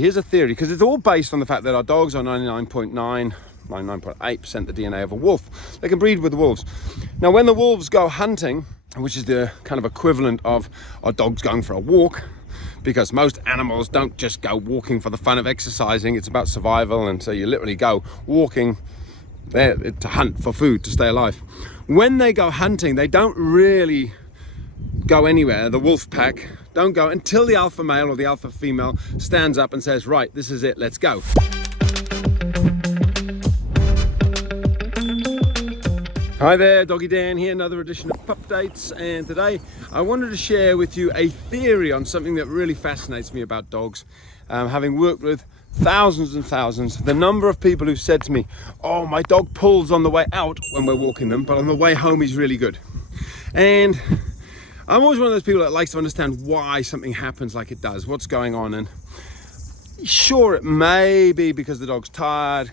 Here's a theory, because it's all based on the fact that our dogs are 99.8% the DNA of a wolf. They can breed with the wolves. Now, when the wolves go hunting, which is the kind of equivalent of our dogs going for a walk, because most animals don't just go walking for the fun of exercising, it's about survival, and so you literally go walking there to hunt for food, to stay alive. When they go hunting, they don't really go anywhere. The wolf pack don't go until the alpha male or the alpha female stands up and says, right, this is it, let's go. Hi there, Doggy Dan here, another edition of Pup Dates, and today I wanted to share with you a theory on something that really fascinates me about dogs. Having worked with thousands and thousands, the number of people who've said to me, oh, my dog pulls on the way out when we're walking them, but on the way home he's really good. And I'm always one of those people that likes to understand why something happens like it does, what's going on. And sure, it may be because the dog's tired,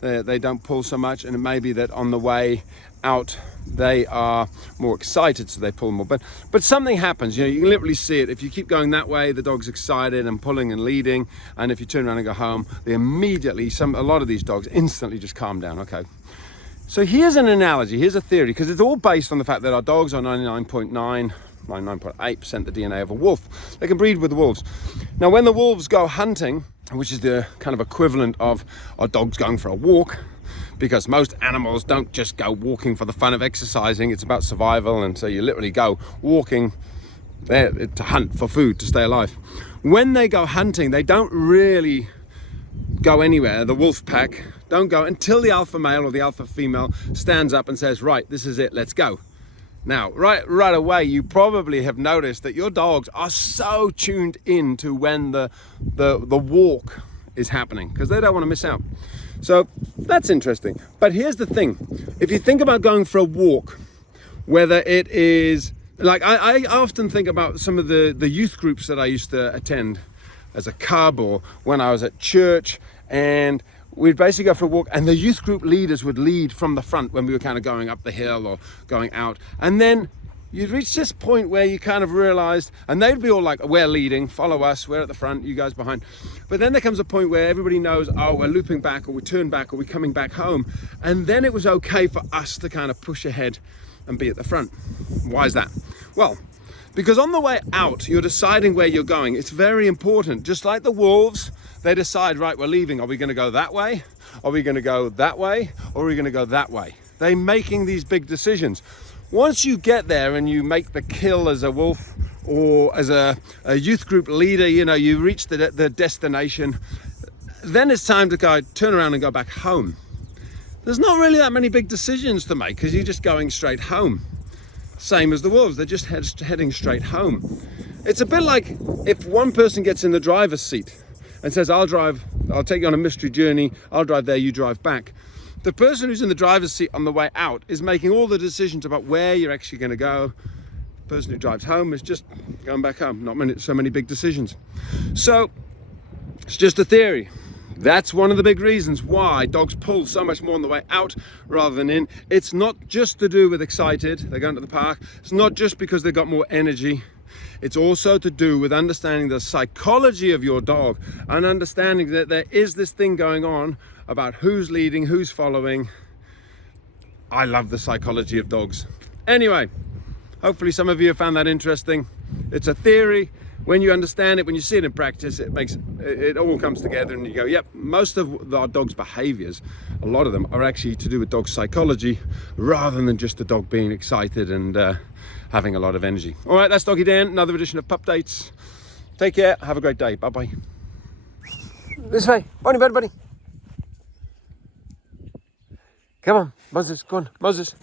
they don't pull so much, and it may be that on the way out they are more excited, so they pull more. But something happens, you know, you can literally see it. If you keep going that way, the dog's excited and pulling and leading, and if you turn around and go home, they immediately, a lot of these dogs instantly just calm down. Okay, so here's an analogy, here's a theory, because it's all based on the fact that our dogs are 99.8% the DNA of a wolf. They can breed with the wolves. Now, when the wolves go hunting, which is the kind of equivalent of our dogs going for a walk, because most animals don't just go walking for the fun of exercising, it's about survival, and so you literally go walking there to hunt for food, to stay alive. When they go hunting, they don't really go anywhere. The wolf pack don't go until the alpha male or the alpha female stands up and says, right, this is it, let's go. Now, right away, you probably have noticed that your dogs are so tuned in to when the walk is happening, because they don't want to miss out. So that's interesting. But here's the thing. If you think about going for a walk, whether it is, like I often think about some of the youth groups that I used to attend as a cub or when I was at church, and we'd basically go for a walk, and the youth group leaders would lead from the front when we were kind of going up the hill or going out. And then you'd reach this point where you kind of realized, and they'd be all like, we're leading, follow us, we're at the front, you guys behind. But then there comes a point where everybody knows, oh, we're looping back, or we turn back, or we're coming back home. And then it was okay for us to kind of push ahead and be at the front. Why is that? Well, because on the way out, you're deciding where you're going. It's very important. Just like the wolves, they decide, right, we're leaving. Are we going to go that way? Are we going to go that way? Or are we going to go that way? They're making these big decisions. Once you get there and you make the kill as a wolf or as a youth group leader, you know, you reach the destination, then it's time to go turn around and go back home. There's not really that many big decisions to make, because you're just going straight home. Same as the wolves, they're just heading straight home. It's a bit like if one person gets in the driver's seat and says, I'll take you on a mystery journey, I'll drive there, you drive back. The person who's in the driver's seat on the way out is making all the decisions about where you're actually going to go. The person who drives home is just going back home. Not so many big decisions. So it's just a theory. That's one of the big reasons why dogs pull so much more on the way out rather than in. It's not just to do with excited, they're going to the park. It's not just because they've got more energy. It's also to do with understanding the psychology of your dog and understanding that there is this thing going on about who's leading, who's following. I love the psychology of dogs. Anyway, hopefully some of you have found that interesting. It's a theory. When you understand it, when you see it in practice, it all comes together, and you go, yep, most of our dog's behaviors, a lot of them are actually to do with dog psychology rather than just the dog being excited and having a lot of energy. All right, that's Doggy Dan, another edition of Pup Dates. Take care, have a great day, bye-bye. This way, bunny, buddy. Come on, Moses, go on, Moses.